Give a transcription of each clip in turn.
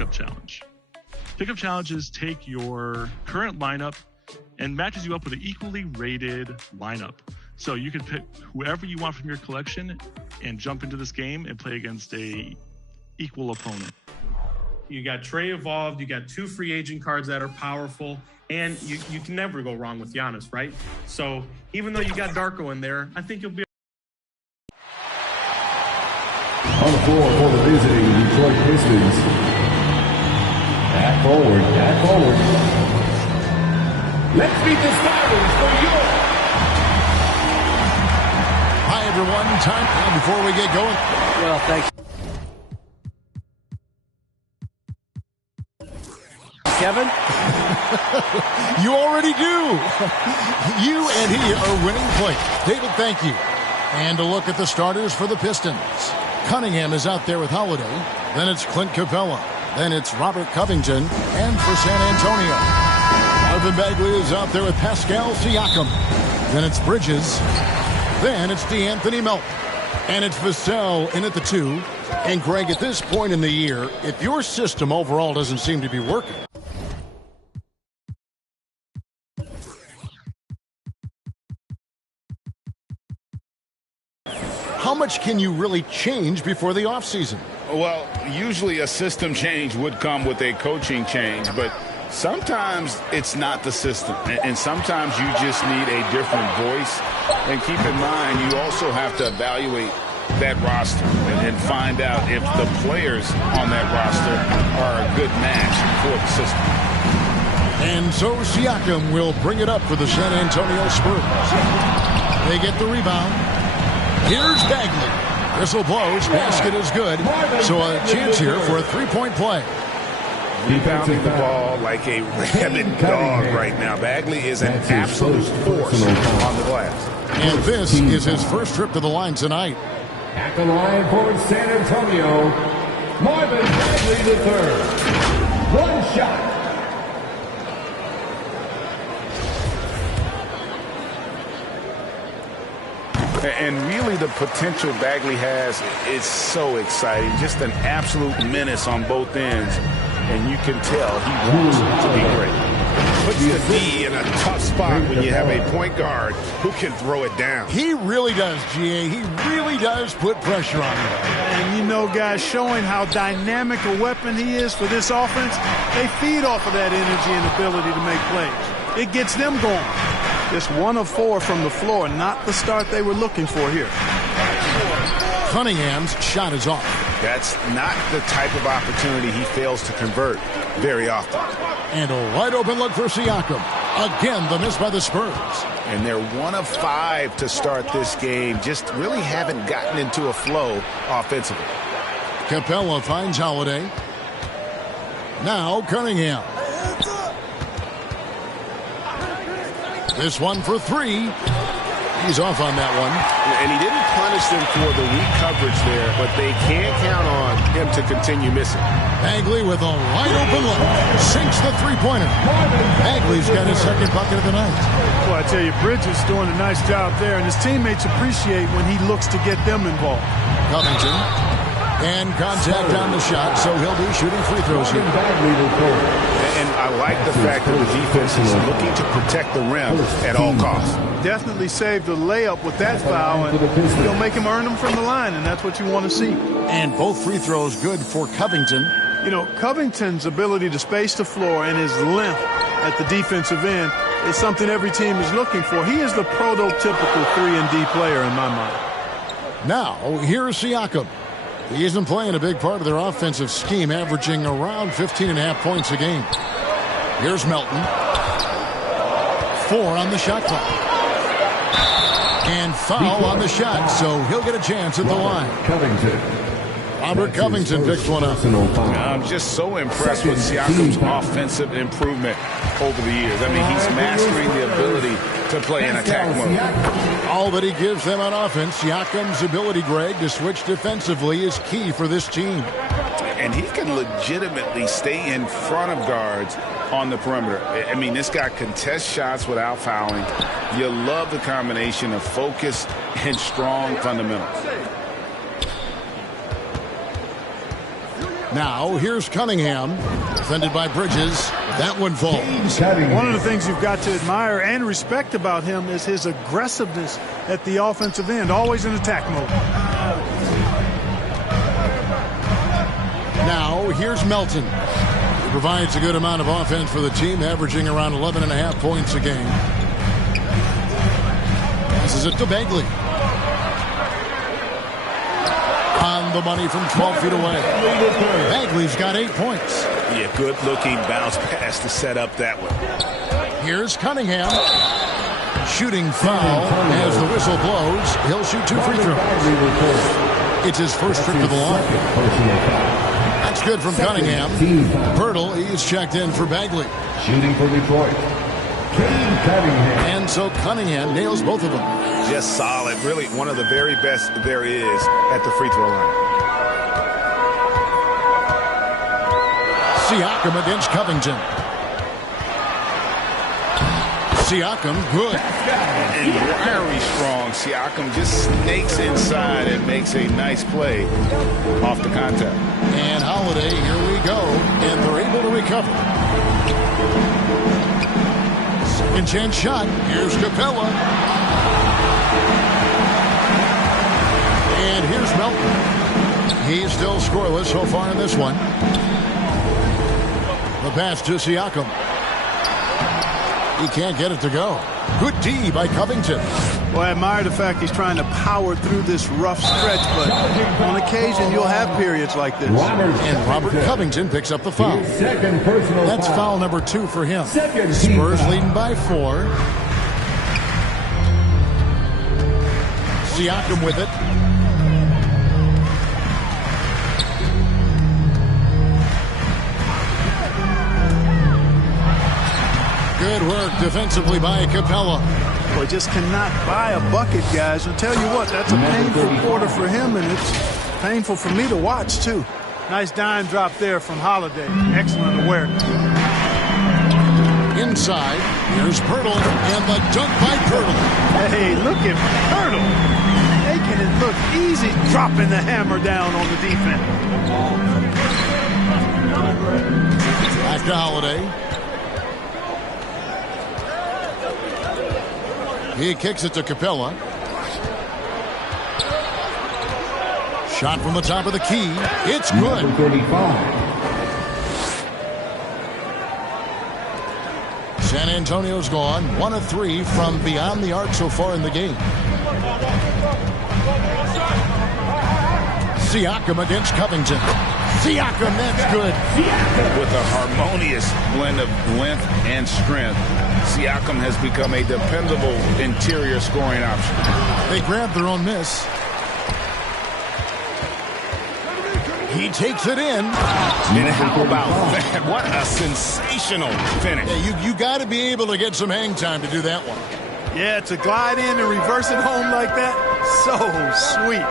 pickup challenge. Pickup challenges take your current lineup and matches you up with an equally rated lineup. So you can pick whoever you want from your collection and jump into this game and play against a equal opponent. You got Trey Evolved, you got 2 free agent cards that are powerful, and you can never go wrong with Giannis, right? So even though you got Darko in there, I think you'll be on the floor for the visiting Detroit Pistons. Back forward. Let's meet the starters for York. Hi, everyone. Time before we get going. Well, thank you. Kevin? You already do. You and he are winning play. David, thank you. And a look at the starters for the Pistons. Cunningham is out there with Holiday. Then it's Clint Capella. Then it's Robert Covington. And for San Antonio, Marvin Bagley is out there with Pascal Siakam. Then it's Bridges. Then it's DeAnthony Melton. And it's Vassell in at the 2. And Greg, at this point in the year, if your system overall doesn't seem to be working, how much can you really change before the offseason? Well, usually a system change would come with a coaching change, but sometimes it's not the system, and sometimes you just need a different voice. And keep in mind, you also have to evaluate that roster and find out if the players on that roster are a good match for the system. And so Siakam will bring it up for the San Antonio Spurs. They get the rebound. Here's Bagley. Whistle blows. Basket is good. So a chance here for a three-point play. Rebounding the ball like a rabid dog right now. Bagley is an absolute force on the glass. And this is his first trip to the line tonight. At the line for San Antonio, Marvin Bagley III. One shot. And really the potential Bagley has is so exciting. Just an absolute menace on both ends. And you can tell he wants to be great. Puts the D in a tough spot when you have a point guard who can throw it down. He really does, GA. He really does put pressure on him. And you know, guys, showing how dynamic a weapon he is for this offense, they feed off of that energy and ability to make plays. It gets them going. Just 1 of 4 from the floor, not the start they were looking for here. Cunningham's shot is off. That's not the type of opportunity he fails to convert very often. And a wide open look for Siakam. Again, the miss by the Spurs. And they're 1 of 5 to start this game. Just really haven't gotten into a flow offensively. Capella finds Holiday. Now Cunningham. This one for 3. He's off on that one. And he didn't punish them for the weak coverage there, but they can't count on him to continue missing. Bagley with a wide open look. Sinks the three-pointer. Bagley's got his second bucket of the night. Well, I tell you, Bridges doing a nice job there, and his teammates appreciate when he looks to get them involved. Covington. And contact on the shot, so he'll be shooting free throws here. And I like the fact that the defense is looking to protect the rim at all costs. Definitely saved the layup with that foul, and you'll make him earn them from the line, and that's what you want to see. And both free throws good for Covington. You know, Covington's ability to space the floor and his length at the defensive end is something every team is looking for. He is the prototypical 3-and-D player in my mind. Now, here's Siakam. He isn't playing a big part of their offensive scheme, averaging around 15.5 points a game. Here's Melton. 4 on the shot clock. And foul on the shot, so he'll get a chance at the line. Robert Covington picks one up. I'm just so impressed with Siakam's offensive improvement over the years. I mean, he's mastering the ability to play in attack mode. All that he gives them on offense, Siakam's ability, Greg, to switch defensively is key for this team. And he can legitimately stay in front of guards on the perimeter. I mean, this guy contests shots without fouling. You love the combination of focus and strong fundamentals. Now, here's Cunningham, defended by Bridges. That one falls. One of the things you've got to admire and respect about him is his aggressiveness at the offensive end, always in attack mode. Now, here's Melton. He provides a good amount of offense for the team, averaging around 11.5 points a game. Passes it to Bagley. On the money from 12 feet away. Bagley's got 8 points. Yeah, good-looking bounce pass to set up that one. Here's Cunningham. Shooting foul as the whistle blows. He'll shoot 2 free throws. It's his first trip to the line. That's good from Cunningham. Pirtle, he's checked in for Bagley. Shooting for Detroit, Cunningham. And so Cunningham nails both of them. Just solid. Really one of the very best there is at the free throw line. Siakam against Covington. Siakam, good. And very strong. Siakam just snakes inside and makes a nice play off the contact. And Holiday, here we go. And they're able to recover. Second chance shot. Here's Capella. And here's Melton. He's still scoreless so far in this one. The pass to Siakam. He can't get it to go. Good D by Covington. Well, I admire the fact he's trying to power through this rough stretch, but on occasion you'll have periods like this. And Robert Covington picks up the foul. Second personal That's foul number 2 for him. Spurs leading by 4. Siakam with it. Good work defensively by Capella. Boy, just cannot buy a bucket, guys. I'll tell you what, that's a painful quarter for him, and it's painful for me to watch, too. Nice dime drop there from Holiday. Excellent awareness. Inside, here's Pirtle, and the dunk by Pirtle. Hey, look at Pirtle. Making it look easy, dropping the hammer down on the defense. Back to Holiday. He kicks it to Capella. Shot from the top of the key. It's good. 35. San Antonio's gone 1 of 3 from beyond the arc so far in the game. Siakam against Covington. Siakam, that's good. With a harmonious blend of length and strength, Siakam has become a dependable interior scoring option. They grabbed their own miss. He takes it in. And how about that? What a sensational finish. Yeah, you got to be able to get some hang time to do that one. Yeah, to glide in and reverse it home like that, so sweet.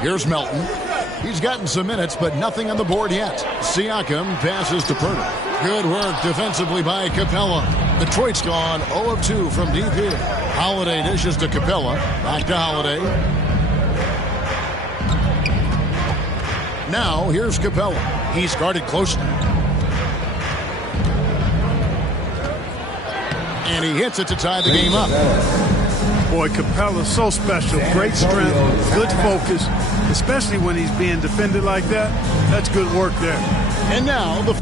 Here's Melton. He's gotten some minutes, but nothing on the board yet. Siakam passes to Pirtle. Good work defensively by Capella. Detroit's gone 0 of 2 from deep here. Holiday dishes to Capella. Back to Holiday. Now, here's Capella. He's guarded closely. And he hits it to tie the game up. Boy, Capella's so special. Great strength, good focus, especially when he's being defended like that. That's good work there. And now, the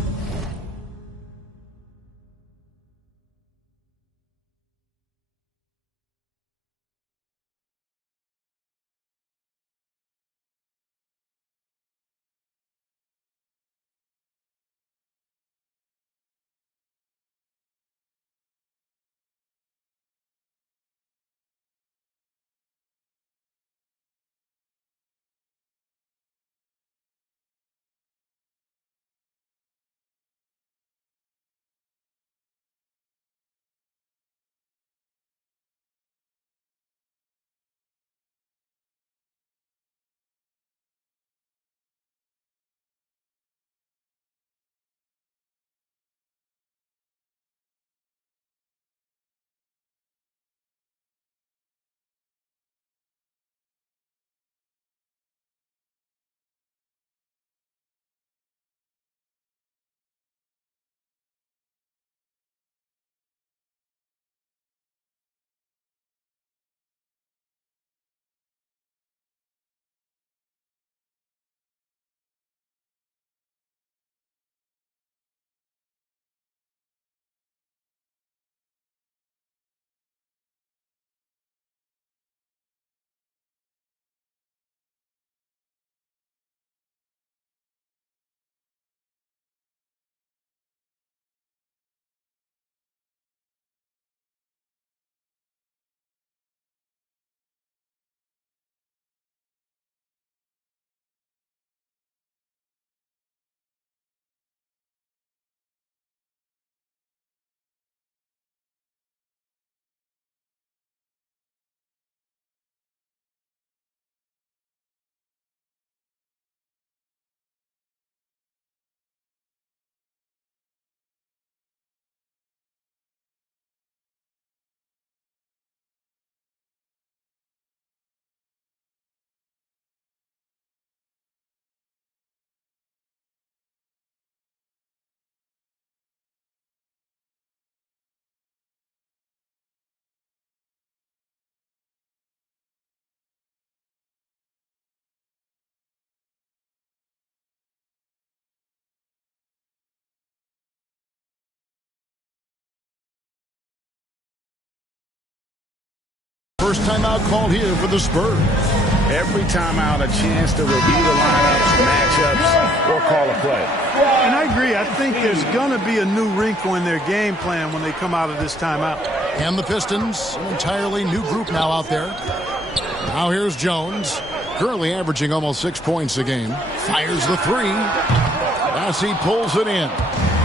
first timeout called here for the Spurs. Every timeout, a chance to review the lineups, matchups, or call a play. And I agree. I think there's going to be a new wrinkle in their game plan when they come out of this timeout. And the Pistons, an entirely new group now out there. Now here's Jones, currently averaging almost 6 points a game. Fires the three. As he pulls it in.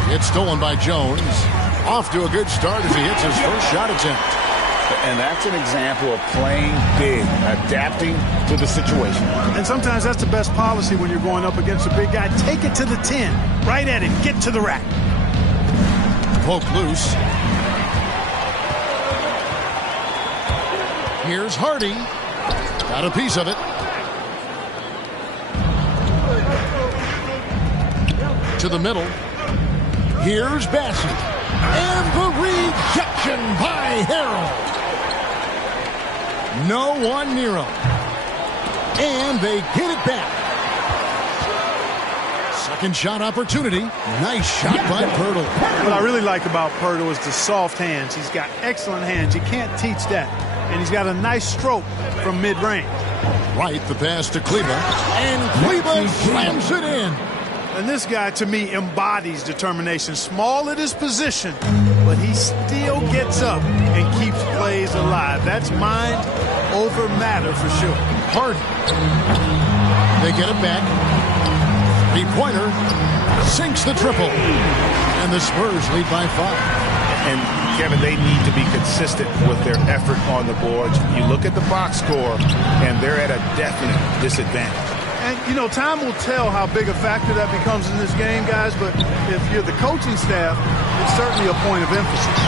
It's stolen by Jones. Off to a good start as he hits his first shot attempt. And that's an example of playing big, adapting to the situation. And sometimes that's the best policy when you're going up against a big guy. Take it to the 10. Right at him. Get to the rack. Poke loose. Here's Hardy. Got a piece of it. To the middle. Here's Bassett. And the rejection by Harrell. No one near him. And they get it back. Second shot opportunity. Nice shot by Pirtle. What I really like about Pirtle is the soft hands. He's got excellent hands. You can't teach that. And he's got a nice stroke from mid-range. Right, the pass to Kleba. And Kleba slams it in. And this guy, to me, embodies determination. Small at his position, but he still gets up and keeps plays alive. That's mind over matter for sure. Hardy. They get it back. Three-pointer sinks the triple. And the Spurs lead by 5. And, Kevin, they need to be consistent with their effort on the boards. You look at the box score, and they're at a definite disadvantage. And, you know, time will tell how big a factor that becomes in this game, guys. But if you're the coaching staff, it's certainly a point of emphasis.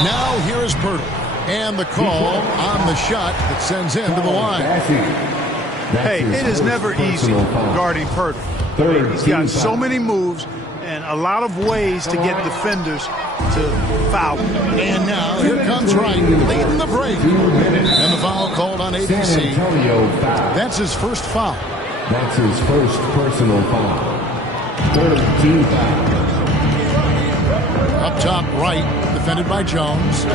Now here is Pirtle. And the call on the shot that sends him to the line. Hey, it is never easy guarding Pirtle. He's got so many moves and a lot of ways to get defenders to foul. And now here comes Wright leading the break. And the foul called on ABC. That's his first foul. That's his first personal foul. Third team foul. Up top right, defended by Jones.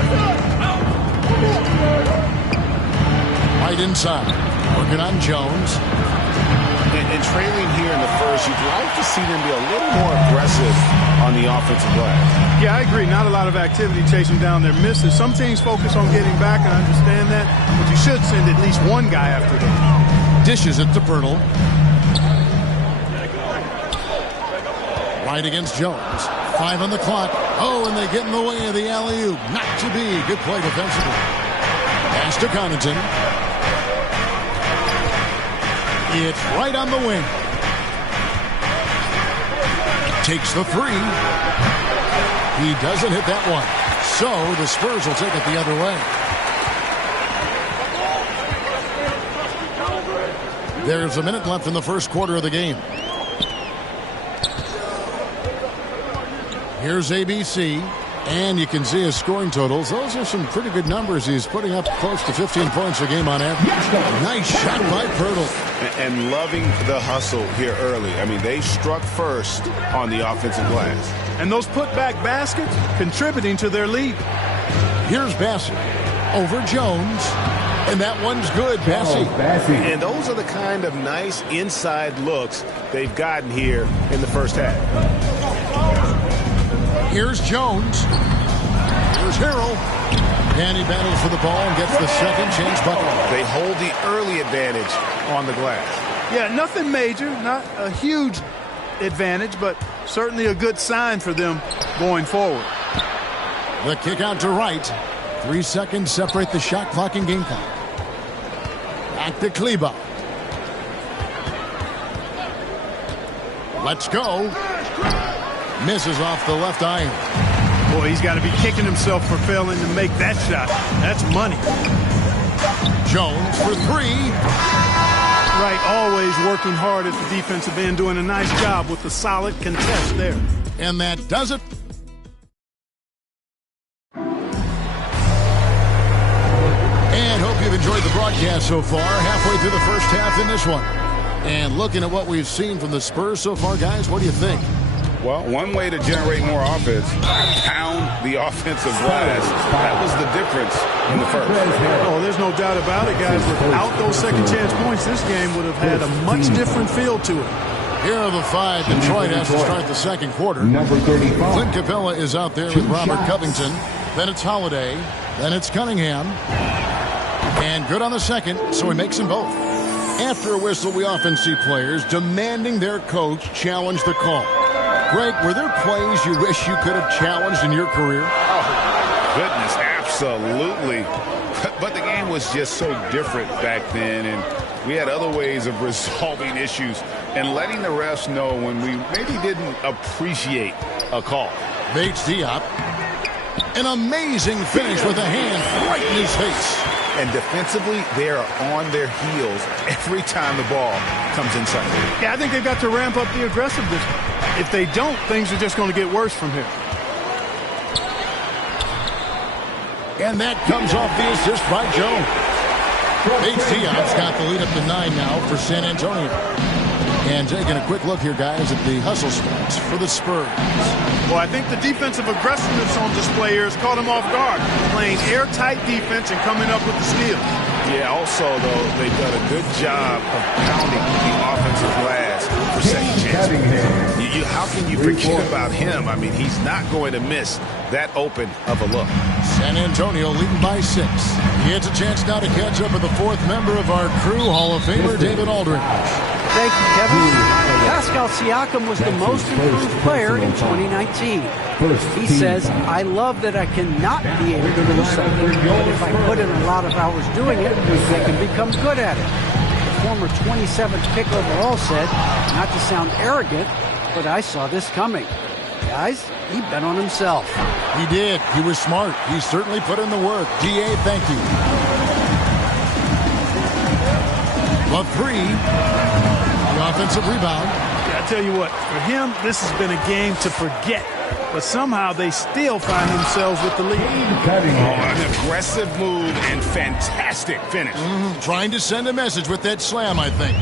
Right inside, working on Jones. And trailing here in the first, you'd like to see them be a little more aggressive on the offensive glass. Yeah, I agree. Not a lot of activity chasing down their misses. Some teams focus on getting back. I understand that. But you should send at least one guy after them. Dishes it to Pirtle. Right against Jones. 5 on the clock. Oh, and they get in the way of the alley-oop. Not to be. Good play defensively. Pass to Connaughton. It's right on the wing. Takes the three. He doesn't hit that one. So the Spurs will take it the other way. There's a minute left in the first quarter of the game. Here's ABC. And you can see his scoring totals. Those are some pretty good numbers. He's putting up close to 15 points a game on average. Nice shot by Pirtle. And loving the hustle here early. I mean, they struck first on the offensive glass. And those putback baskets contributing to their lead. Here's Bassett over Jones. And that one's good, Bassett. And those are the kind of nice inside looks they've gotten here in the first half. Here's Jones. Here's Harrell. And he battles for the ball and gets the second chance bucket. They hold the early advantage on the glass. Yeah, nothing major, not a huge advantage, but certainly a good sign for them going forward. The kick out to Wright. 3 seconds separate the shot clock and game clock. Back to Kleba. Let's go. Misses off the left iron. Boy, he's got to be kicking himself for failing to make that shot. That's money. Jones for three. Right, always working hard at the defensive end, doing a nice job with the solid contest there. And that does it. And hope you've enjoyed the broadcast so far. Halfway through the first half in this one. And looking at what we've seen from the Spurs so far, guys, what do you think? Well, one way to generate more offense, pound the offensive glass. That was the difference in the first. Oh, there's no doubt about it, guys. Without those second chance points, this game would have had a much different feel to it. Here are the 5 Detroit has to start the second quarter. Number 35. Clint Capella is out there with Robert Covington. Then it's Holiday. Then it's Cunningham. And good on the second, so he makes them both. After a whistle, we often see players demanding their coach challenge the call. Greg, were there plays you wish you could have challenged in your career? Oh, goodness, absolutely. But the game was just so different back then, and we had other ways of resolving issues and letting the refs know when we maybe didn't appreciate a call. Bates Diop. An amazing finish with a hand right in his face. And defensively, they are on their heels every time the ball comes inside. Yeah, I think they've got to ramp up the aggressiveness. If they don't, things are just going to get worse from here. And that comes off the assist by Joe. Bates Diop's got the lead up to 9 now for San Antonio. And taking a quick look here, guys, at the hustle spots for the Spurs. Well, I think the defensive aggressiveness on display here has caught him off guard. Playing airtight defense and coming up with the steal. Yeah, also, though, they've done a good job of pounding the offensive glass for second chances. How can you forget about him? I mean, he's not going to miss that open of a look. San Antonio leading by 6. He gets a chance now to catch up with the 4th member of our crew, Hall of Famer David Aldridge. Thank you, Kevin. Pascal Siakam was the most improved player in 2019. He says, I love that I cannot be able to do something, but if I put in a lot of hours doing it, I can become good at it. The former 27th pick overall said, not to sound arrogant, but I saw this coming. Guys, he bet on himself. He did. He was smart. He certainly put in the work. DA, thank you. The 3. The offensive rebound. Yeah, I tell you what, for him, this has been a game to forget. But somehow they still find themselves with the lead. An aggressive move and fantastic finish. Trying to send a message with that slam, I think.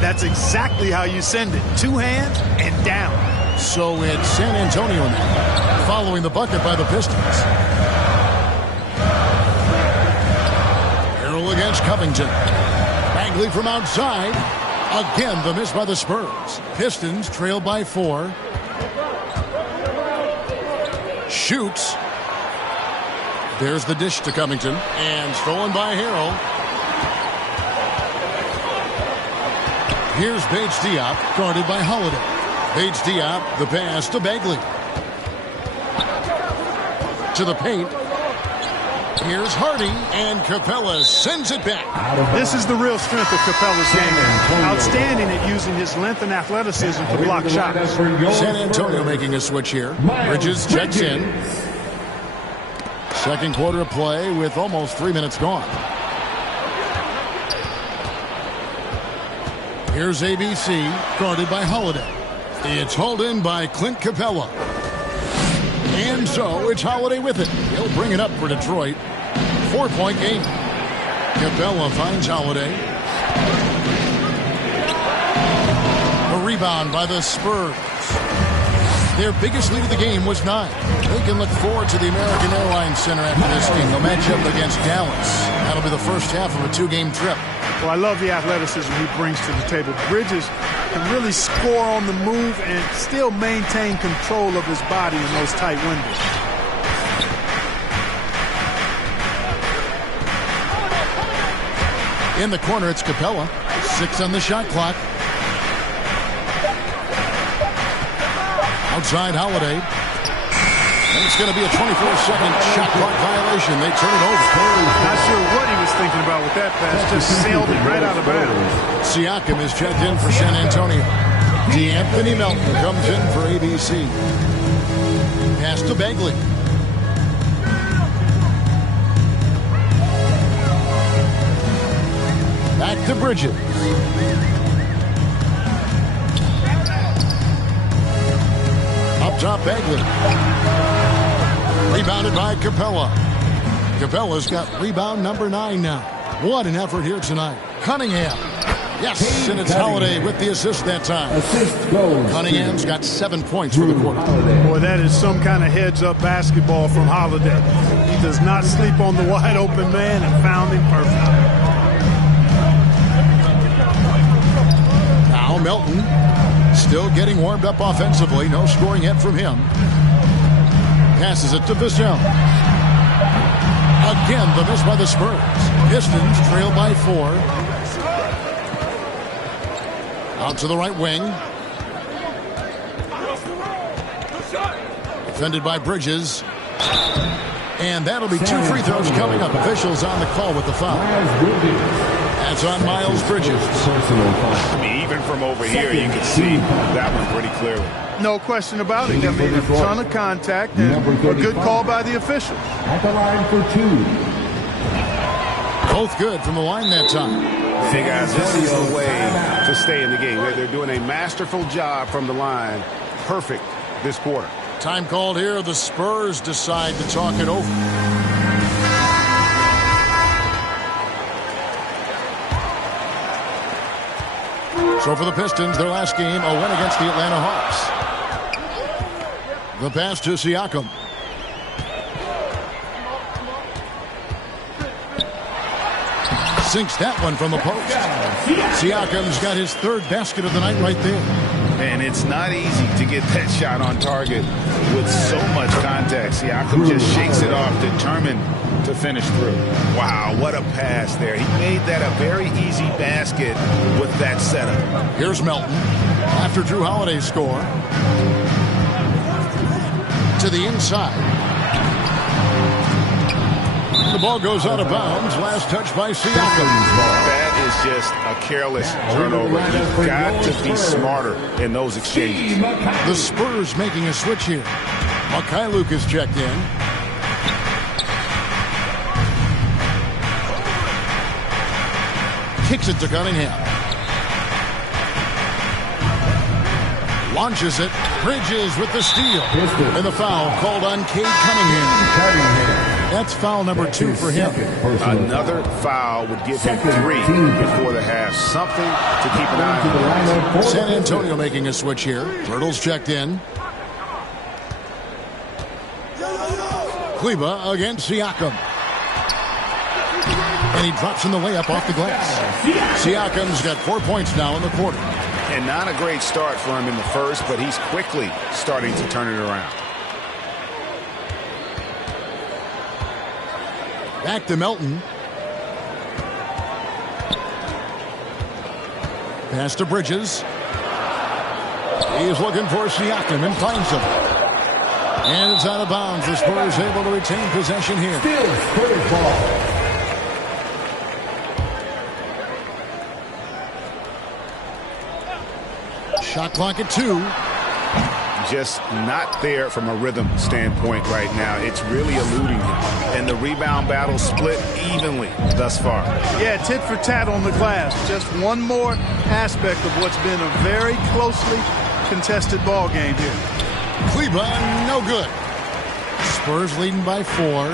That's exactly how you send it. 2 hands and down. So it's San Antonio now, following the bucket by the Pistons. Harrell against Covington. Bagley from outside. Again, the miss by the Spurs. Pistons trail by 4. Shoots. There's the dish to Covington. And stolen by Harrell. Here's Bates Diop, guarded by Holiday. Bates Diop, the pass to Bagley. To the paint. Here's Hardy, and Capella sends it back. This is the real strength of Capella's game. Outstanding at using his length and athleticism to block shots. San Antonio making a switch here. Bridges checks in. Second quarter of play with almost 3 minutes gone. Here's ABC, guarded by Holiday. It's hauled in by Clint Capella. And so it's Holiday with it. He'll bring it up for Detroit. 4-point game. Capella finds Holiday. A rebound by the Spurs. Their biggest lead of the game was 9. They can look forward to the American Airlines Center after this game. They'll match up against Dallas. That'll be the first half of a 2-game trip. Well, I love the athleticism he brings to the table. Bridges can really score on the move and still maintain control of his body in those tight windows. In the corner, it's Capella. 6 on the shot clock. Outside Holiday. And it's going to be a 24-second shot clock violation. They turn it over. Not sure what he was thinking about with that pass. Just sailed it right out of bounds. Siakam is checked in for San Antonio. D'Anthony Melton comes in for ABC. Pass to Bagley. Back to Bridges. Up top, Bagley. Rebounded by Capella. Capella's got rebound number 9 now. What an effort here tonight. Cunningham. Yes, and it's Holiday with the assist that time. Cunningham's got 7 points for the quarter. Boy, that is some kind of heads-up basketball from Holiday. He does not sleep on the wide open man and found him perfect. Now Melton still getting warmed up offensively. No scoring yet from him. Passes it to Vassell. Again, the miss by the Spurs. Pistons trail by 4. Out to the right wing. Defended by Bridges. And that'll be 2 free throws coming up. Officials on the call with the foul. That's on Miles Bridges. I mean, even from over here, you can see that one pretty clearly. No question about it. I mean, a ton of contact and a good call by the officials. At the line for 2. Both good from the line that time. Hey, guys, this is the way to stay in the game. They're doing a masterful job from the line. Perfect this quarter. Time called here. The Spurs decide to talk it over. So for the Pistons, their last game, a win against the Atlanta Hawks. The pass to Siakam. Sinks that one from the post. Siakam's got his 3rd basket of the night right there. And it's not easy to get that shot on target with so much contact. Siakam just shakes it off, determined to finish through. Wow, what a pass there. He made that a very easy basket with that setup. Here's Melton after Drew Holiday's score. To the inside. The ball goes out of bounds. Last touch by Siakam. That is just a careless turnover. You've got to be smarter in those exchanges. The Spurs making a switch here. Mikhailuk is checked in. Kicks it to Cunningham. Launches it. Bridges with the steal. And the foul called on Cade Cunningham. That's foul number 2 for him. Another foul would give him 3 before the half. Something to keep an eye on. San Antonio making a switch here. Turtles checked in. Kleba against Siakam. And he drops in the layup off the glass. Siakam's got 4 points now in the quarter. And not a great start for him in the first, but he's quickly starting to turn it around. Back to Melton. Pass to Bridges. He's looking for Siakam and finds him. And it's out of bounds. The Spurs able to retain possession here. Still Spurs ball. Shot clock at 2. Just not there from a rhythm standpoint right now. It's really eluding him. And the rebound battle split evenly thus far. Yeah, tit for tat on the glass. Just one more aspect of what's been a very closely contested ball game here. Kleba, no good. Spurs leading by 4.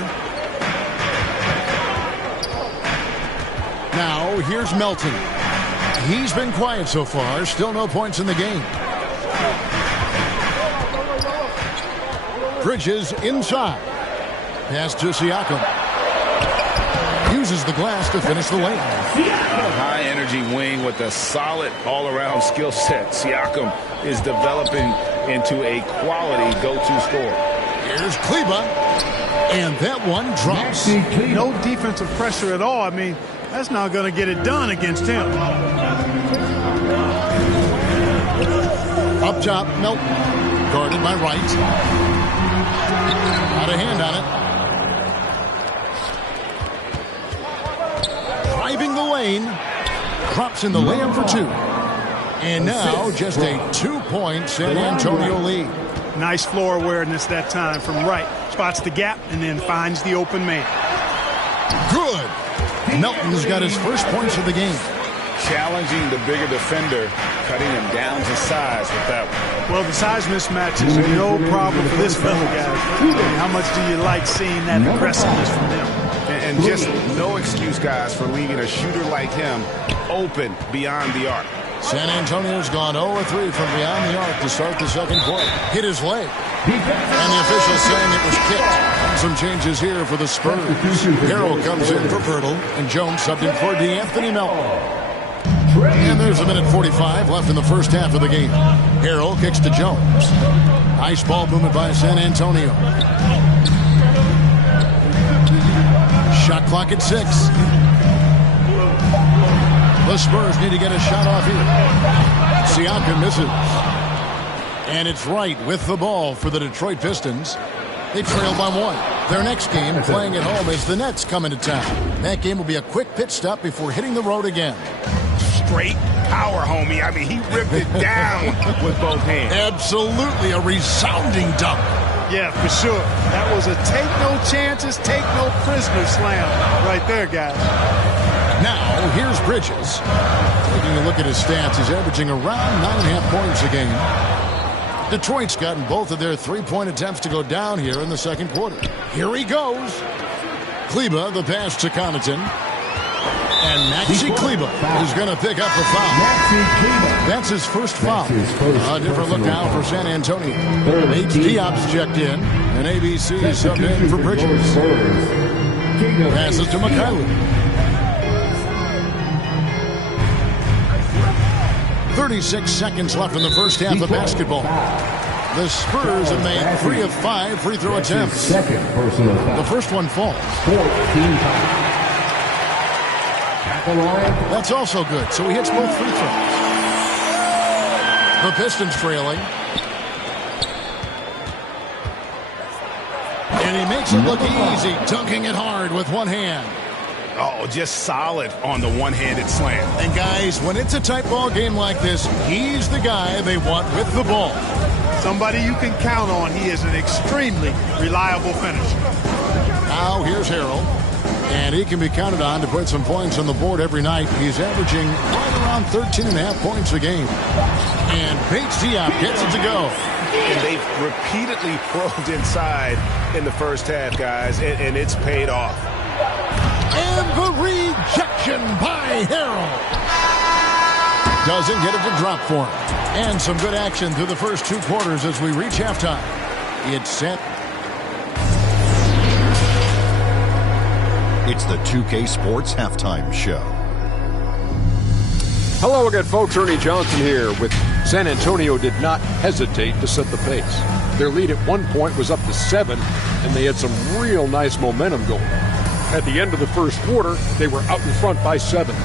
Now, here's Melton. He's been quiet so far. Still no points in the game. Bridges inside. Pass to Siakam. Uses the glass to finish the lane. A high-energy wing with a solid all-around skill set. Siakam is developing into a quality go-to scorer. Here's Kleba. And that one drops. No defensive pressure at all. I mean, that's not going to get it done against him. Up top, Melton. Guarded by Wright. Got a hand on it. Driving the lane. Drops in the layup for 2. And now just a 2-point San Antonio lead. Nice floor awareness that time from Wright. Spots the gap and then finds the open man. Good. Melton's got his first points of the game. Challenging the bigger defender, cutting him down to size with that one. Well, the size mismatch is no problem for this fellow, guys. I mean, how much do you like seeing that aggressiveness from him? And just no excuse, guys, for leaving a shooter like him open beyond the arc. San Antonio's gone 0-3 from beyond the arc to start the second quarter. Hit his leg. And the official saying it was kicked. Some changes here for the Spurs. Harrell comes in for Pirtle, and Jones subbed in for D'Anthony Melton. And there's a minute 45 left in the first half of the game. Harrell kicks to Jones. Ice ball movement by San Antonio. Shot clock at 6. The Spurs need to get a shot off here. Siakam misses. And it's Wright with the ball for the Detroit Pistons. They trail by 1. Their next game, playing at home, is the Nets coming to town. That game will be a quick pit stop before hitting the road again. Straight power, homie. I mean, he ripped it down with both hands. Absolutely a resounding dunk. Yeah, for sure. That was a take no chances, take no prisoner slam right there, guys. Now, here's Bridges. Taking a look at his stats, he's averaging around 9.5 points a game. Detroit's gotten both of their three-point attempts to go down here in the second quarter. Here he goes. Kleba, the pass to Connaughton. And Maxi Kleba is going to pick up the foul. That's his first foul. A different look now for San Antonio. Diop's checked in, and ABC subbed in for Bridges. Passes to McKinley. 36 seconds left in the first half of basketball. The Spurs have made 3 of 5 free throw attempts. The first one falls. That's also good, so he hits both free throws. The Pistons trailing. And he makes it look easy, dunking it hard with one hand. Oh, just solid on the one-handed slam. And guys, when it's a tight ball game like this, he's the guy they want with the ball. Somebody you can count on. He is an extremely reliable finisher. Now here's Harrell. And he can be counted on to put some points on the board every night. He's averaging right around 13.5 points a game. And Bates Diop gets it to go. And they've repeatedly probed inside in the first half, guys, and it's paid off. And the rejection by Harrell. Doesn't get it to drop for him. And some good action through the first 2 quarters as we reach halftime. It's set. It's the 2K Sports Halftime Show. Hello again, folks. Ernie Johnson here with San Antonio did not hesitate to set the pace. Their lead at one point was up to 7, and they had some real nice momentum going. At the end of the first quarter, they were out in front by 7.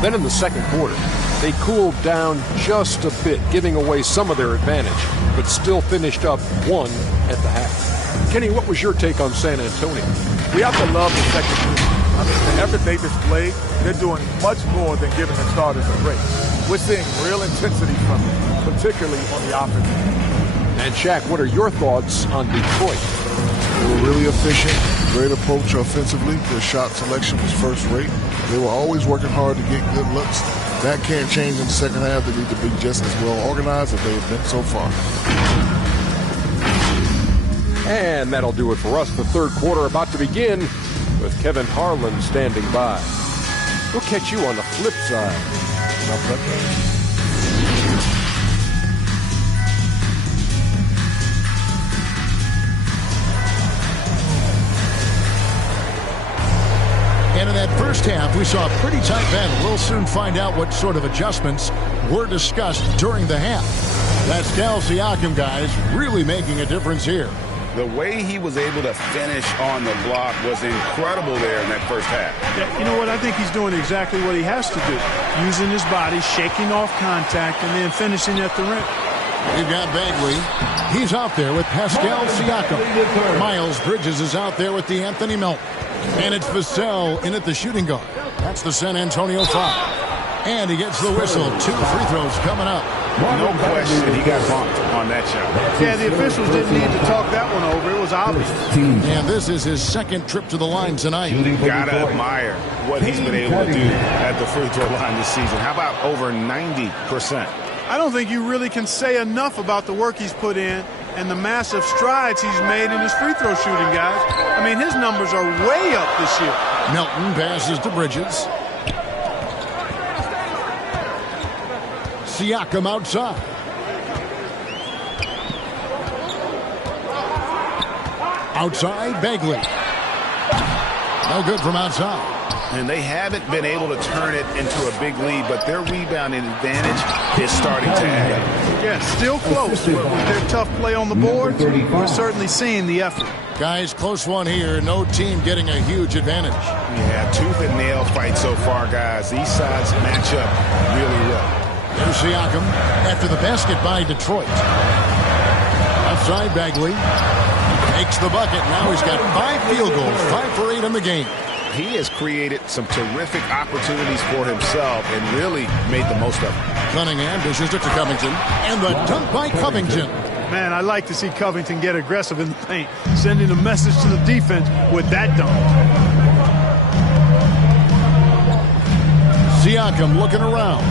Then in the second quarter, they cooled down just a bit, giving away some of their advantage, but still finished up 1 at the half. Kenny, what was your take on San Antonio? We have to love the second group. I mean, the effort they displayed, they're doing much more than giving the starters a break. We're seeing real intensity from them, particularly on the offensive end. And Shaq, what are your thoughts on Detroit? They were really efficient, great approach offensively. Their shot selection was first rate. They were always working hard to get good looks. That can't change in the second half. They need to be just as well organized as they have been so far. And that'll do it for us. The third quarter about to begin with Kevin Harlan standing by. We'll catch you on the flip side. And in that first half, we saw a pretty tight battle. We'll soon find out what sort of adjustments were discussed during the half. Pascal Siakam, guys, really making a difference here. The way he was able to finish on the block was incredible there in that first half. Yeah, you know what? I think he's doing exactly what he has to do. Using his body, shaking off contact, and then finishing at the rim. We've got Bagley. He's out there with Pascal Siakam. Miles Bridges is out there with D'Anthony Melton. And it's Vassell in at the shooting guard. That's the San Antonio foul. And he gets the whistle. 2 free throws coming up. No question he got bumped on that shot. Yeah, the officials didn't need to talk that one over. It was obvious. And this is his second trip to the line tonight. Gotta admire what he's been able to do at the free throw line this season. How about over 90%? I don't think you really can say enough about the work he's put in and the massive strides he's made in his free throw shooting, guys. I mean, his numbers are way up this year. Melton passes to Bridges. Siakam outside. Outside, Bagley. No good from outside. And they haven't been able to turn it into a big lead, but their rebounding advantage is starting to add. Yeah, still close, but with their tough play on the board, we're certainly seeing the effort. Guys, close one here. No team getting a huge advantage. Yeah, tooth and nail fight so far, guys. These sides match up really well. There's Siakam after the basket by Detroit. Outside, Bagley. Makes the bucket. Now he's got 5 field goals, 5 for 8 in the game. He has created some terrific opportunities for himself and really made the most of it. Cunningham dishes it to Covington. And the dunk by Covington. Man, I like to see Covington get aggressive in the paint, sending a message to the defense with that dunk. Siakam looking around.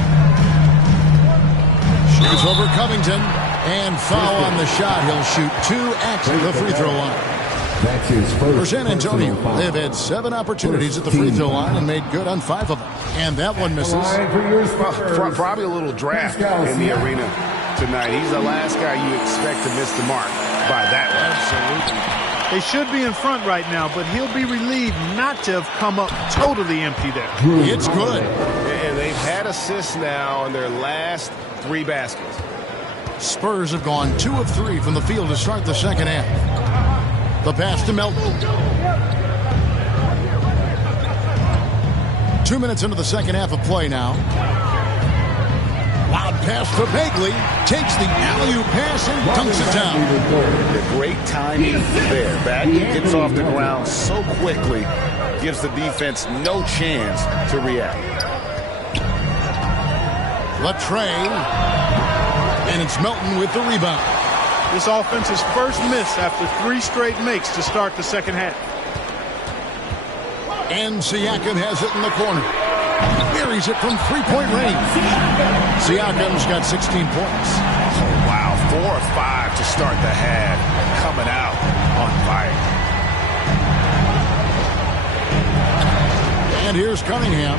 Shoots over Covington. And foul on the shot. He'll shoot 2 at the free throw line. That's his first. For San Antonio, they've had 7 opportunities at the free throw line and made good on 5 of them. And that one misses. Probably a little draft in the arena tonight. He's the last guy you expect to miss the mark by that one. Absolutely. They should be in front right now, but he'll be relieved not to have come up totally empty there. It's good. And they've had assists now in their last 3 baskets. Spurs have gone 2 of 3 from the field to start the second half. The pass to Melton. 2 minutes into the second half of play now. Loud pass to Bagley. Takes the alley-oop pass and dunks it down. The great timing there. Bagley gets off the ground so quickly, gives the defense no chance to react. Latrey. And it's Melton with the rebound. This offense's first miss after 3 straight makes to start the second half. And Siakam has it in the corner. Buries it from 3-point range. Siakam's got 16 points. Oh, wow, 4 or 5 to start the half. Coming out on fire. And here's Cunningham.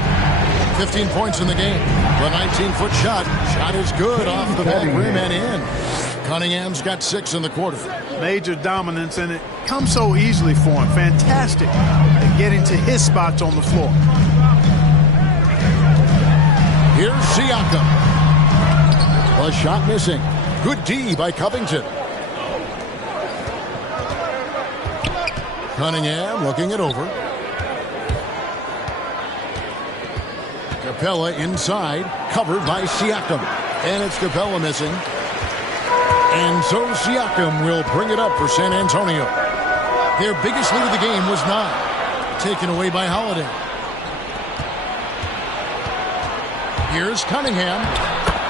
15 points in the game. The 19-foot shot. Shot is good off the back rim and in. Cunningham's got 6 in the quarter. Major dominance, and it comes so easily for him. Fantastic at getting to his spots on the floor. Here's Siakam. A shot missing. Good D by Covington. Cunningham looking it over. Capella inside, covered by Siakam. And it's Capella missing. And so Siakam will bring it up for San Antonio. Their biggest lead of the game was 9, taken away by Holiday. Here's Cunningham.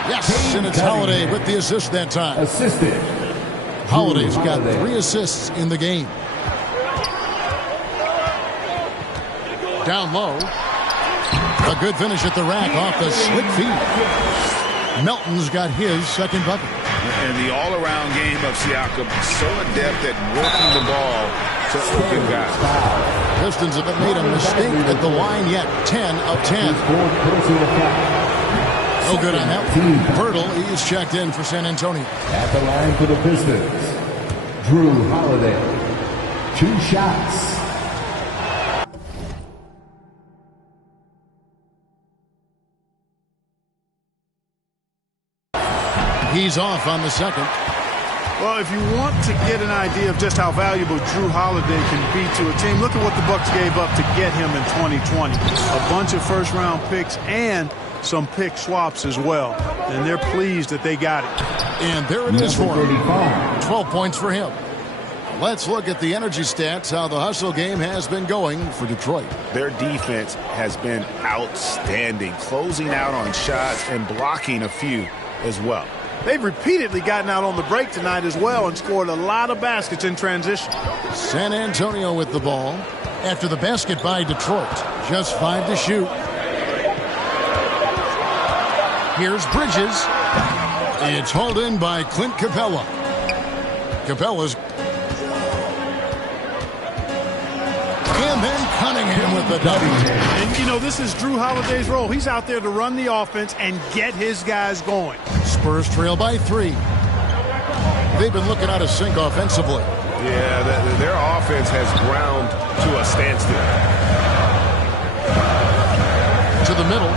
Yes, and it's Holiday with the assist that time. Assisted. Holiday's got 3 assists in the game. Down low. A good finish at the rack off the slick feed. Melton's got his second bucket. And the all-around game of Siakam, so adept at working the ball to open guys. Pistons haven't made a mistake at the line yet. 10 of 10. No good on that one. Birtle, he's checked in for San Antonio. At the line for the Pistons, Drew Holiday. 2 shots. He's off on the second. Well, if you want to get an idea of just how valuable Drew Holiday can be to a team, look at what the Bucks gave up to get him in 2020. A bunch of first-round picks and some pick swaps as well. And they're pleased that they got it. And there it is for him. 12 points for him. Let's look at the energy stats, how the hustle game has been going for Detroit. Their defense has been outstanding, closing out on shots and blocking a few as well. They've repeatedly gotten out on the break tonight as well and scored a lot of baskets in transition. San Antonio with the ball after the basket by Detroit. Just 5 to shoot. Here's Bridges. It's hauled in by Clint Capella. Capella's. And then Cunningham with the W. And, you know, this is Drew Holiday's role. He's out there to run the offense and get his guys going. Spurs trail by 3. They've been looking out of sync offensively. Yeah, their offense has ground to a standstill. To the middle.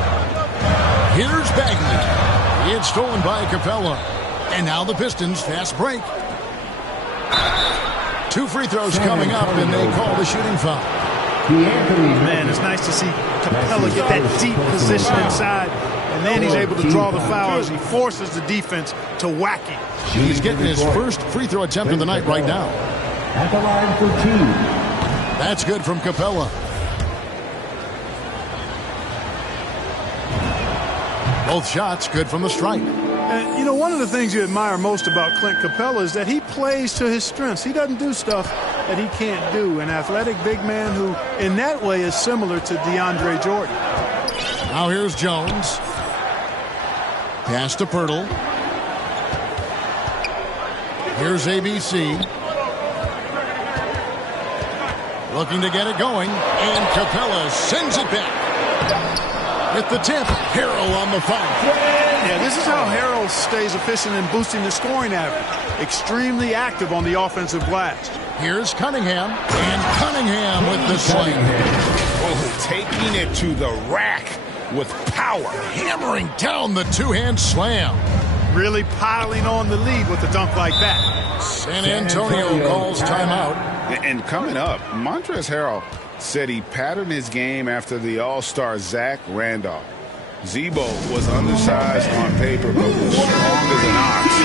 Here's Bagley. It's stolen by Capella. And now the Pistons fast break. 2 free throws coming up, and they call the shooting foul. Man, it's nice to see Capella get that deep position inside, and then he's able to draw the foul as he forces the defense to whack him. He's getting his first free throw attempt of the night right now. At the line for 2. That's good from Capella. Both shots good from the strike. And, you know, one of the things you admire most about Clint Capella is that he plays to his strengths. He doesn't do stuff that he can't do. An athletic big man who, in that way, is similar to DeAndre Jordan. Now here's Jones. Pass to Pirtle. Here's ABC. Looking to get it going. And Capella sends it back. With the tip, Harrell on the foul. Yeah, this is how Harrell stays efficient in boosting the scoring average. Extremely active on the offensive glass. Here's Cunningham, and Cunningham with the slam. Oh, taking it to the rack with power. Hammering down the two-hand slam. Really piling on the lead with a dunk like that. San Antonio calls timeout. And coming up, Montrezl Harrell said he patterned his game after the All-Star Zach Randolph. Zebo was undersized on paper, but was strong as an ox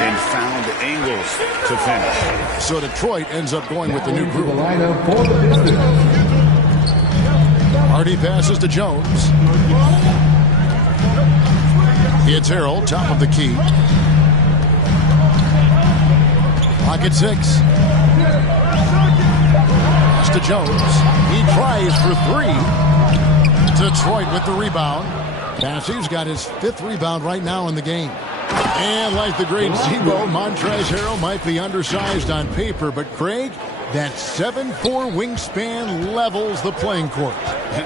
and found angles to finish. So Detroit ends up going with the new group. Hardy passes to Jones. It's Harrell, top of the key. Clock at 6. Pass to Jones. He tries for 3. Detroit with the rebound. Bassey's got his 5th rebound right now in the game. And like the great Zebo, Montrezl Harrell might be undersized on paper, but Craig, that 7'4" wingspan levels the playing court.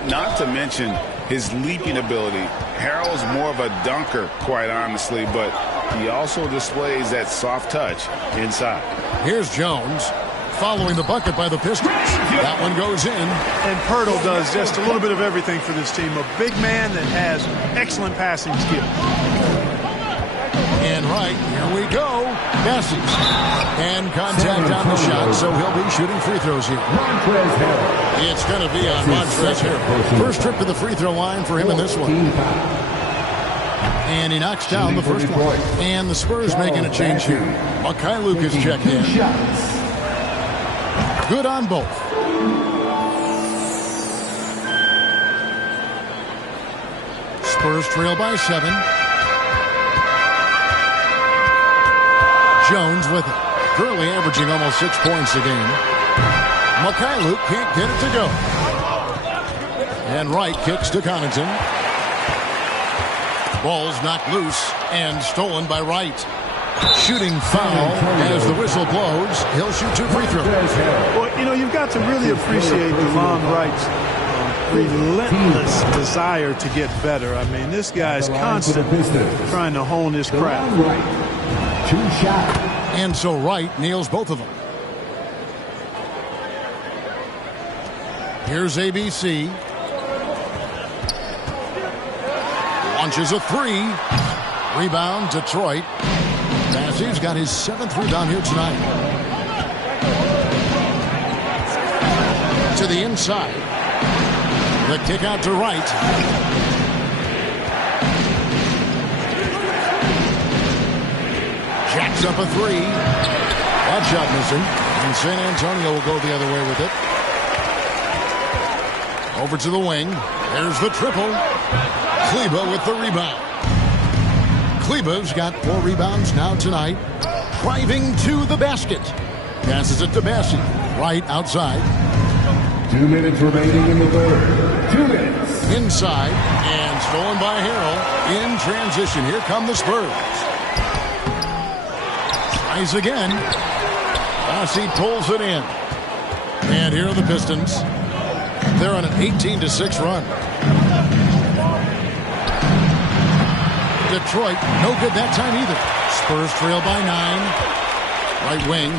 Not to mention his leaping ability. Harrell's more of a dunker, quite honestly, but he also displays that soft touch inside. Here's Jones. Following the bucket by the Pistons. That one goes in. And Pirtle does just a little bit of everything for this team. A big man that has excellent passing skill. And right, here we go. Passes. And contact on the shot, so he'll be shooting free throws here. It's going to be on Montrezl Harrell. First trip to the free throw line for him in this one. And he knocks down the first one. And the Spurs making a change here. Mikhailuk is checked in. Good on both. Spurs trail by 7. Jones with it. Currently averaging almost 6 points a game. Mikhailuk can't get it to go. And Wright kicks to Connaughton. Ball's knocked loose and stolen by Wright. Shooting foul as the whistle blows. He'll shoot 2 free throws. Well, you know, you've got to really appreciate DeLon Wright's relentless desire to get better. I mean, this guy's constantly trying to hone his craft. 2 shots. And so Wright nails both of them. Here's ABC. Launches a 3. Rebound, Detroit. Bassey's got his 7th rebound here tonight. To the inside. The kick out to Wright. Jacks up a 3. That shot missing. And San Antonio will go the other way with it. Over to the wing. There's the triple. Kleba with the rebound. Kleba's got 4 rebounds now tonight. Driving to the basket. Passes it to Bassey. Right outside. 2 minutes remaining in the third. 2 minutes. Inside. And stolen by Harrell. In transition. Here come the Spurs. Tries again. Bassey pulls it in. And here are the Pistons. They're on an 18-6 run. Detroit, no good that time either. Spurs trail by 9. Right wing,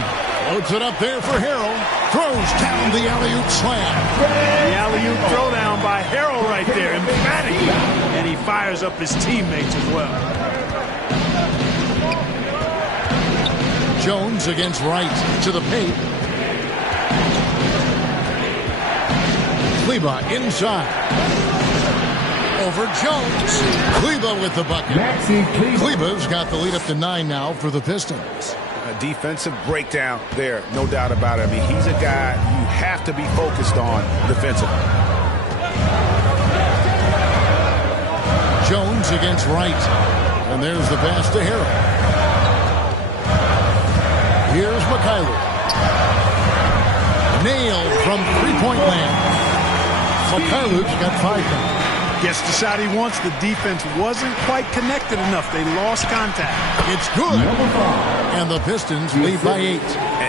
loads it up there for Harrell. Throws down the alley-oop slam. The alley-oop throwdown by Harrell right there, emphatic. And he fires up his teammates as well. Jones against Wright to the paint. Kleba inside. Over Jones. Kleba with the bucket. Kleba's got the lead up to 9 now for the Pistons. A defensive breakdown there, no doubt about it. I mean, he's a guy you have to be focused on defensively. Jones against Wright. And there's the pass to Harrell. Here's Mikhailuk. Nailed from three-point land. Mikhailuk's got 5 points. Gets the shot he wants. The defense wasn't quite connected enough. They lost contact. It's good. And the Pistons lead by 8.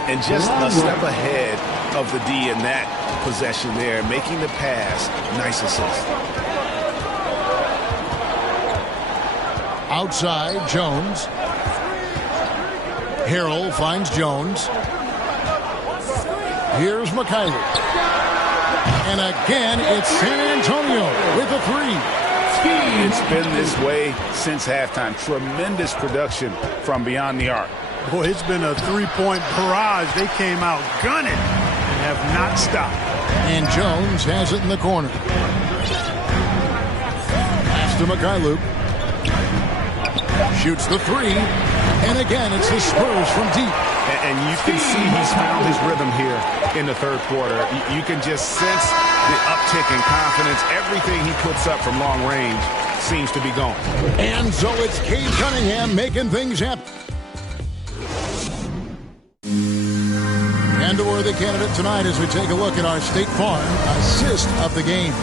And just a step ahead of the D in that possession there, making the pass. Nice assist. Outside, Jones. Harrell finds Jones. Here's Mikhailuk. And again, it's San Antonio with a 3. It's been this way since halftime. Tremendous production from beyond the arc. Boy, it's been a three-point barrage. They came out gunning and have not stopped. And Jones has it in the corner. Pass to Mikhailuk. Shoots the 3. And again, it's the Spurs from deep. And you can see he's found his rhythm here in the third quarter. You can just sense the uptick in confidence. Everything he puts up from long range seems to be going. And so it's Cade Cunningham making things happen. And a worthy candidate tonight as we take a look at our State Farm assist of the game.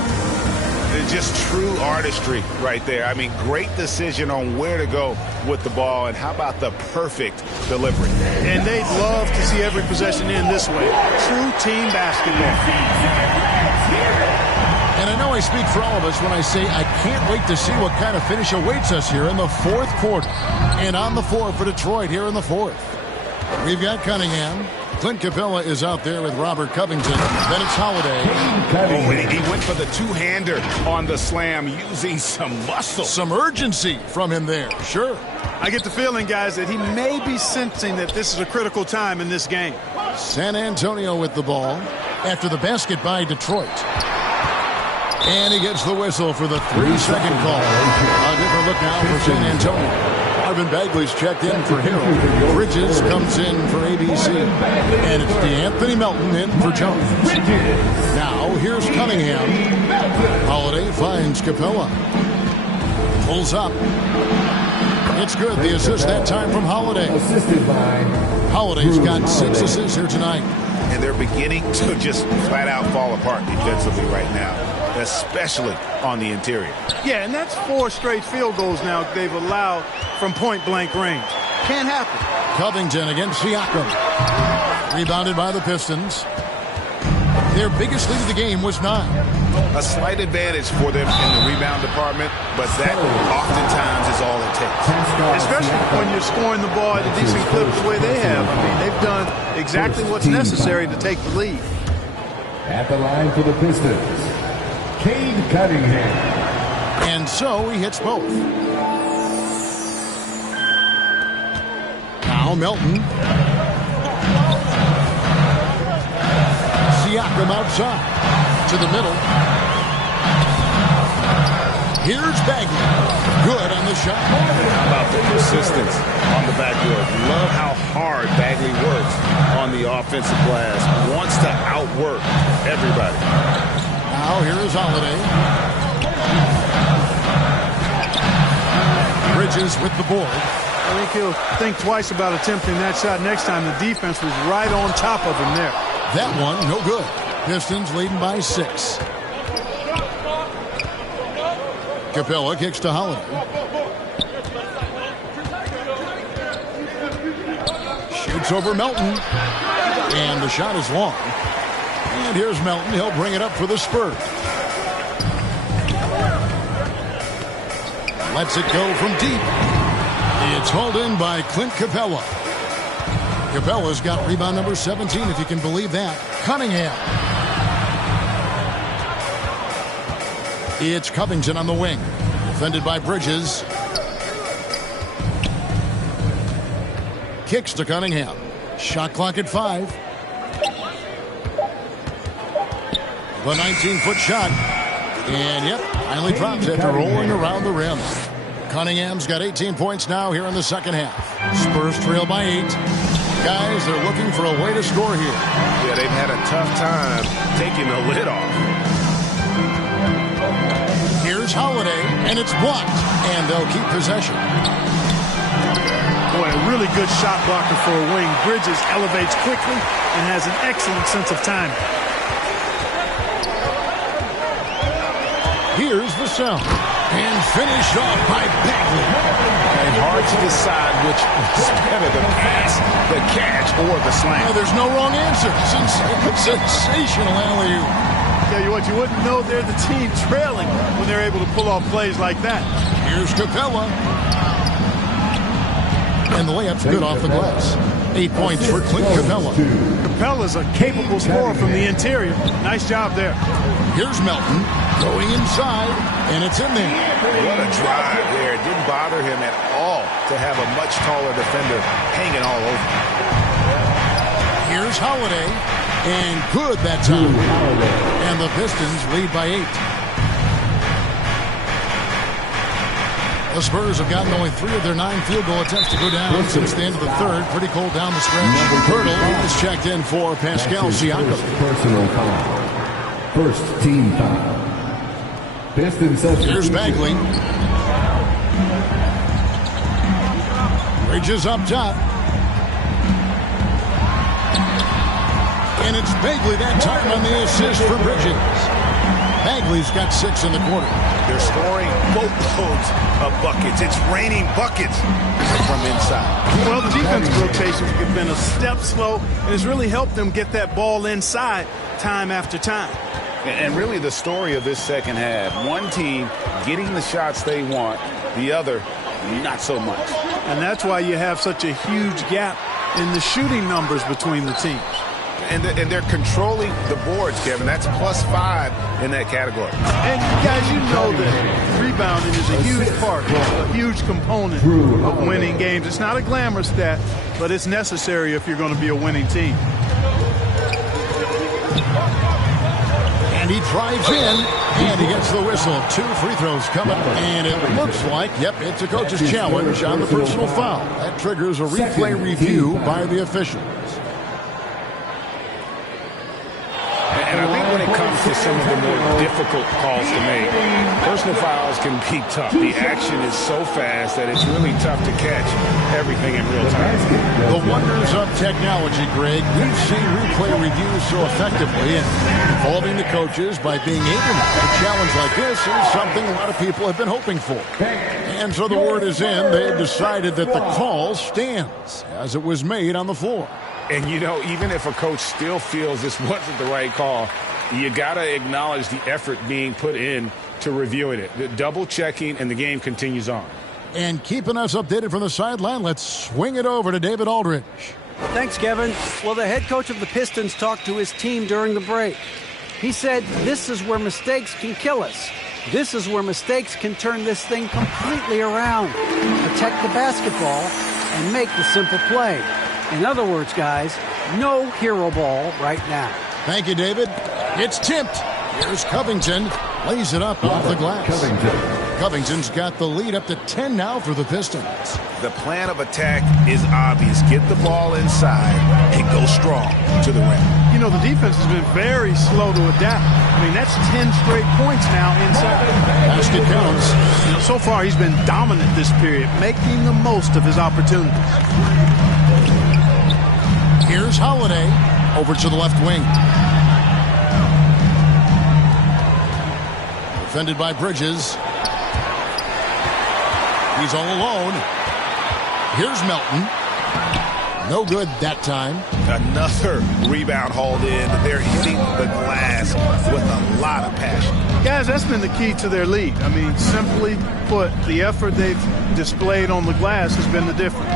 It's just true artistry right there. I mean, great decision on where to go with the ball, and how about the perfect delivery? And they'd love to see every possession in this way. True team basketball. And I know I speak for all of us when I say I can't wait to see what kind of finish awaits us here in the fourth quarter. And on the floor for Detroit here in the fourth. We've got Cunningham. Clint Capella is out there with Robert Covington. Then it's Holiday. Oh, and he went for the two-hander on the slam, using some muscle. Some urgency from him there, sure. I get the feeling, guys, that he may be sensing that this is a critical time in this game. San Antonio with the ball after the basket by Detroit. And he gets the whistle for the 3-second call. A different look now for San Antonio. Marvin Bagley's checked in for Harrell. Bridges comes in for ABC. And it's DeAnthony Melton in for Jones. Now, here's Cunningham. Holiday finds Capella. Pulls up. It's good. The assist that time from Holiday. Holiday's got 6 assists here tonight. And they're beginning to just flat-out fall apart defensively right now, especially on the interior. Yeah, and that's 4 straight field goals now they've allowed from point-blank range. Can't happen. Covington against Siakam. Rebounded by the Pistons. Their biggest lead of the game was 9. A slight advantage for them in the rebound department, but that oftentimes is all it takes. Especially when you're scoring the ball at a decent clip the way they have. I mean, they've done exactly what's necessary to take the lead. At the line for the Pistons, Cade Cunningham. And so he hits both. Now Melton. Siakam outside. To the middle. Here's Bagley. Good on the shot. How about the persistence on the backboard? Love how hard Bagley works on the offensive glass. Wants to outwork everybody. Now here's Holiday. Bridges with the board. I think he'll think twice about attempting that shot next time. The defense was right on top of him there. That one, no good. Pistons leading by 6. Capella kicks to Holiday. Shoots over Melton. And the shot is long. And here's Melton. He'll bring it up for the Spurs. Lets it go from deep. It's hauled in by Clint Capella. Capella's got rebound number 17, if you can believe that. Cunningham. It's Covington on the wing. Defended by Bridges. Kicks to Cunningham. Shot clock at 5. The 19-foot shot. And, yep, finally drops after rolling around the rim. Cunningham's got 18 points now here in the second half. Spurs trail by 8. Guys, they're looking for a way to score here. Yeah, they've had a tough time taking the lid off. Here's Holiday, and it's blocked. And they'll keep possession. Boy, a really good shot blocker for a wing. Bridges elevates quickly and has an excellent sense of timing. Here's the sound. And finished off by Bagley. And hard to decide which is better, the pass, the catch, or the slam. Oh, there's no wrong answer. Sensational alley-oop. Tell you what, you wouldn't know they're the team trailing when they're able to pull off plays like that. Here's Capella. And the layup's good off the glass. 8 points for Clint Capella. Capella's a capable scorer from the interior. Nice job there. Here's Melton going inside, and it's in there. What a drive there. It didn't bother him at all to have a much taller defender hanging all over. Here's Holiday, and good that time. And the Pistons lead by 8. The Spurs have gotten only 3 of their 9 field goal attempts to go down since the end of the third. Pretty cold down the stretch. Hurdle is checked in for Pascal Siakam. Personal foul. First team foul. Here's Bagley. Bridges up top. And it's Bagley that time on the assist for Bridges. Bagley's got 6 in the quarter. They're scoring boatloads of buckets. It's raining buckets from inside. Well, the defensive rotations have been a step slow, and it's really helped them get that ball inside time after time. And really the story of this second half, one team getting the shots they want, the other not so much. And that's why you have such a huge gap in the shooting numbers between the teams. And they're controlling the boards, Kevin. That's +5 in that category. And guys, you know that rebounding is a huge part, a huge component of winning games. It's not a glamorous stat, but it's necessary if you're going to be a winning team. And he drives in, and he gets the whistle. 2 free throws coming, and it looks like, yep, it's a coach's challenge on the personal foul. That triggers a replay review by the officials. And I think when it comes to some of the more difficult calls to make, personal fouls can be tough. The action is so fast that it's really tough to catch everything in real time. The wonders of technology, Greg. We've seen replay reviews so effectively, and involving the coaches by being able to a challenge like this is something a lot of people have been hoping for. And so the word is in. They've decided that the call stands as it was made on the floor. And, you know, even if a coach still feels this wasn't the right call, you got to acknowledge the effort being put in to reviewing it. The double checking, and the game continues on. And keeping us updated from the sideline, let's swing it over to David Aldridge. Thanks, Kevin. Well, the head coach of the Pistons talked to his team during the break. He said, this is where mistakes can kill us. This is where mistakes can turn this thing completely around. Protect the basketball and make the simple play. In other words, guys, no hero ball right now. Thank you, David. It's tipped. Here's Covington. Lays it up off the glass. Covington's got the lead up to 10 now for the Pistons. The plan of attack is obvious. Get the ball inside and go strong to the rim. You know, the defense has been very slow to adapt. I mean, that's 10 straight points now inside. Basket counts. You know, so far, he's been dominant this period, making the most of his opportunities. Here's Holiday over to the left wing. Defended by Bridges. He's all alone. Here's Melton. No good that time. Another rebound hauled in. They're hitting the glass with a lot of passion. Guys, that's been the key to their lead. I mean, simply put, the effort they've displayed on the glass has been the difference.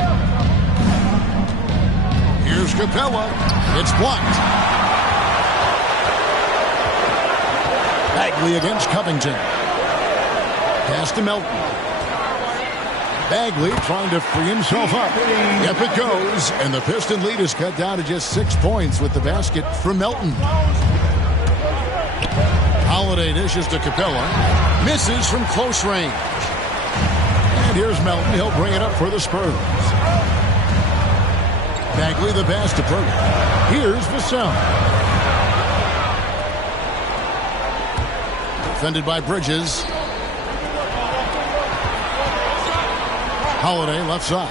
Here's Capella. It's blocked. Bagley against Covington. Pass to Melton. Bagley trying to free himself up. Up it goes, and the Piston lead is cut down to just 6 points with the basket from Melton. Holiday dishes to Capella. Misses from close range. And here's Melton. He'll bring it up for the Spurs. Bagley the pass to Purdy. Here's Vassell. Defended by Bridges. Holiday left side.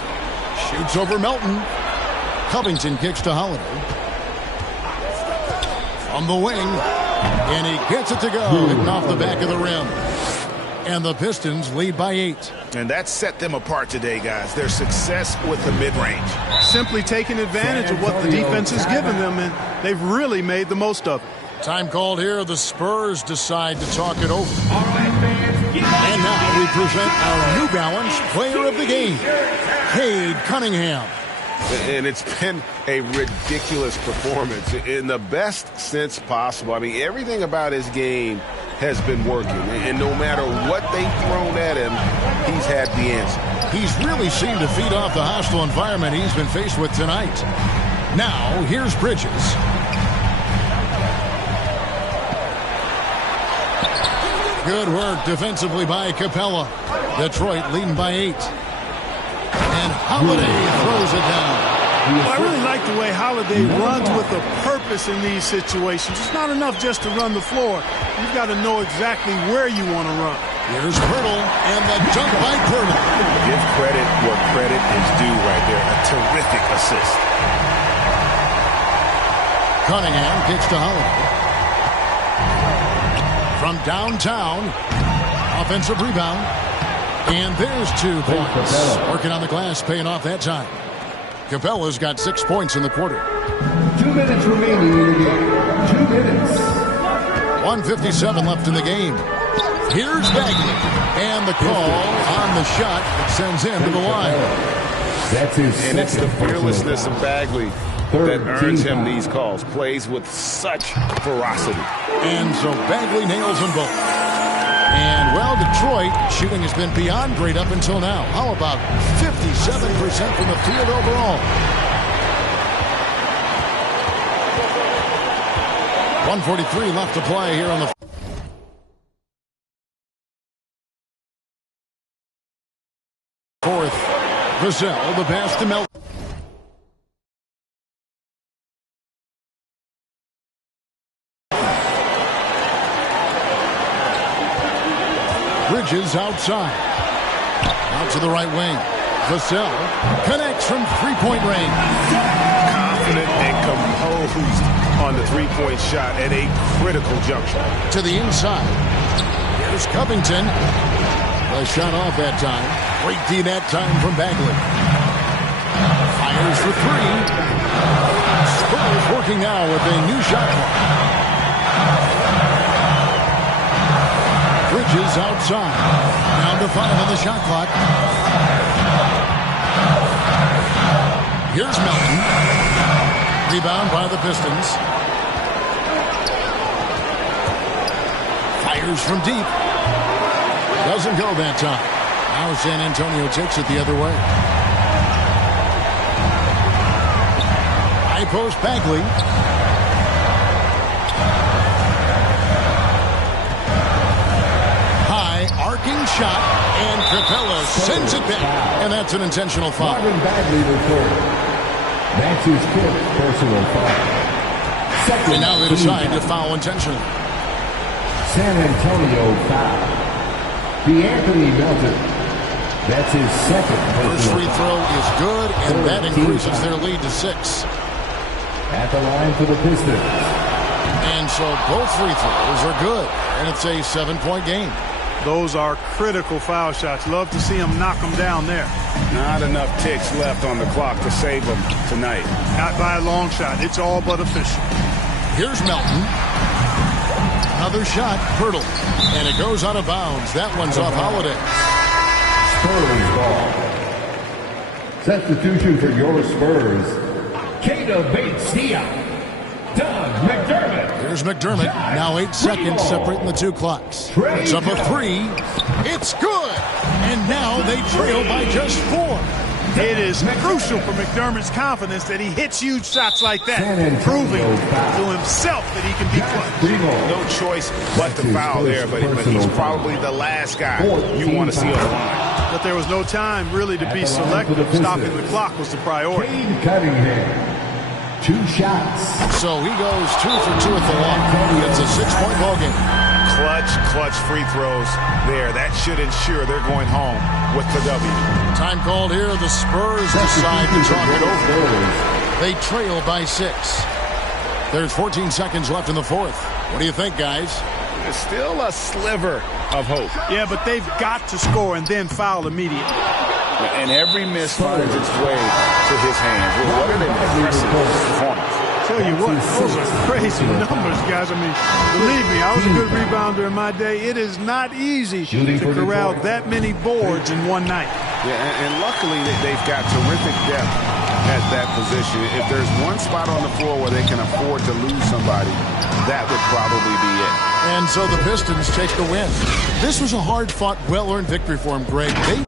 Shoots over Melton. Covington kicks to Holiday. From the wing. And he gets it to go. Hitting off the back of the rim. And the Pistons lead by 8. And that set them apart today, guys. Their success with the mid-range. Simply taking advantage of what the defense has given them, and they've really made the most of it. Time called here. The Spurs decide to talk it over. And now we present our New Balance Player of the Game, Cade Cunningham. And it's been a ridiculous performance in the best sense possible. I mean, everything about his game has been working. And no matter what they've thrown at him, he's had the answer. He's really seemed to feed off the hostile environment he's been faced with tonight. Now, here's Bridges. Good work defensively by Capella. Detroit leading by 8. And Holiday throws it down. Well, I really like the way Holiday runs with a purpose in these situations. It's not enough just to run the floor. You've got to know exactly where you want to run. Here's Pirtle and the jump by Pirtle. Give credit where credit is due right there. A terrific assist. Cunningham kicks to Holiday. From downtown, offensive rebound. And there's 2 points. Working on the glass, paying off that time. Capella's got 6 points in the quarter. 2 minutes remaining in the game. 2 minutes. 1:57 left in the game. Here's Bagley. And the call on the shot that sends him to the line. That's his and it's the fearlessness of Bagley that earns him these calls. Plays with such ferocity. And so Bagley nails them both. And, well, Detroit shooting has been beyond great up until now. How about 57% from the field overall? 1:43 left to play here on the fourth. Vassell, the pass to Melton. Bridges outside. Out to the right wing. Vassell connects from three-point range. Confident and composed on the three-point shot at a critical juncture. To the inside. Here's Covington. The shot off that time. Great D that time from Bagley. Fires for 3. Spurs working now with a new shot clock. Bridges outside. Down to 5 on the shot clock. Here's Melton. Rebound by the Pistons. Fires from deep. Doesn't go that time. Now San Antonio takes it the other way. High post Bagley. Arcing shot, and Capella sends it back, and that's an intentional foul. Bagley recorded. That's his 5th personal foul. And now they decide to foul intentionally. San Antonio foul. D'Anthony Melton. That's his 2nd personal First free throw is good, and that increases their lead to 6. At the line for the Pistons. And so both free throws are good, and it's a 7-point game. Those are critical foul shots. Love to see him knock them down there. Not enough ticks left on the clock to save them tonight. Not by a long shot. It's all but official. Here's Melton. Another shot, hurdle, and it goes out of bounds. That one's off Holiday. Spurs ball. Substitution for your Spurs. kattybac1's. Doug McDermott. Here's McDermott. Now 8 seconds separating the two clocks. It's up a 3. It's good. And now they trail by just 4. It is crucial for McDermott's confidence that he hits huge shots like that, proving to himself that he can be clutch. No choice but to foul there, but he's probably the last guy you want to see on the line. But there was no time really to be selective. Stopping the clock was the priority. Cade Cunningham. 2 shots. So he goes 2 for 2 at the line. It's a 6-point ball game. Clutch free throws there. That should ensure they're going home with the W. Time called here. The Spurs decide to talk it over. They trail by 6. There's 14 seconds left in the fourth. What do you think, guys? There's still a sliver of hope. Yeah, but they've got to score and then foul immediately. And every miss finds its way to his hands. Well, what an impressive performance. Tell you what, those are crazy numbers, guys. I mean, believe me, I was a good rebounder in my day. It is not easy to corral that many boards in one night. Yeah, and luckily they've got terrific depth at that position. If there's one spot on the floor where they can afford to lose somebody, that would probably be it. And so the Pistons take the win. This was a hard-fought, well-earned victory for them, Greg. They